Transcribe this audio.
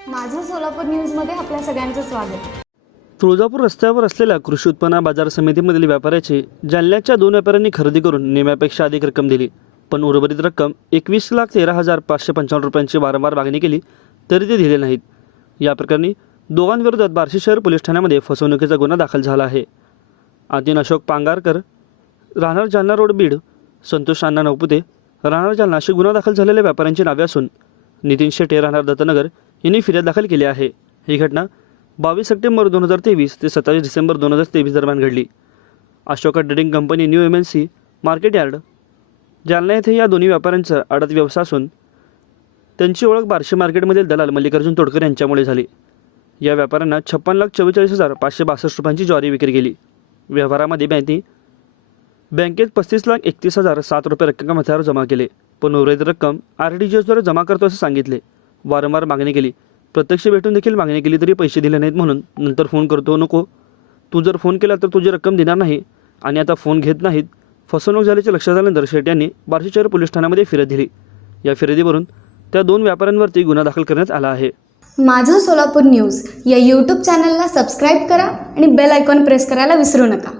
सोलापूर न्यूजमध्ये आपल्या सगळ्यांचं स्वागत. तुळजापूर रस्त्यावर असलेल्या कृषी उत्पन्न बाजार समितीमधील व्यापाऱ्याची जालन्याच्या दोन व्यापाऱ्यांनी खरेदी करून निम्यापेक्षा अधिक रक्कम दिली. पण उर्वरित रक्कम एकवीस लाख तेरा हजार पाचशे पंचावन्न रुपयांची वारंवार मागणी केली तरी ते दिले नाहीत. या प्रकरणी दोघांविरोधात बार्शी शहर पोलीस ठाण्यामध्ये फसवणुकीचा गुन्हा दाखल झाला आहे. आदिन अशोक पांगारकर राहणार जालना रोड बीड संतोष अण्णा नवपुते राहणार जालना अशी गुन्हा दाखल झालेल्या व्यापाऱ्यांची नावे असून नितीन शेटे राहणार दत्तनगर यांनी फिर्याद दाखल केली आहे. ही घटना बावीस सप्टेंबर दोन हजार तेवीस ते सत्तावीस डिसेंबर दोन हजार तेवीस दरम्यान घडली. Ashoka trading company new M N C market yard Jalna येथे या दोन्ही व्यापाऱ्यांचा आडत व्यवसाय असून त्यांची ओळख बार्शी मार्केटमधील दलाल मल्लिकार्जुन तोडकर यांच्यामुळे झाली. या व्यापाऱ्यांना छप्पन लाख चव्वेचाळीस हजार पाचशे बासष्ट रुपयांची ज्वारी विक्री केली. व्यवहारामध्ये बँकेने बँकेत पस्तीस लाख एकतीस हजार सात रुपये रक्कम हत्यावर जमा केले. पण उर्वरित रक्कम आर टी जी एसद्वारे जमा करतो असं सांगितले. वारंवार मागणी केली. प्रत्यक्ष भेटून देखील मागणी केली तरी पैसे दिले नाहीत म्हणून नंतर फोन करतो नको. तू जर फोन केला तर तुझी रक्कम देणार नाही. आणि आता फोन घेत नाहीत. फसवणूक झाल्याचे लक्षात आल्यानंतर शेट यांनी बार्शी शहर पोलीस ठाण्यामध्ये फिरत दिली. या फिर्यादीवरून त्या दोन व्यापाऱ्यांवरती गुन्हा दाखल करण्यात आला आहे. माझं सोलापूर न्यूज या यूट्यूब चॅनलला सबस्क्राईब करा आणि बेल आयकॉन प्रेस करायला विसरू नका.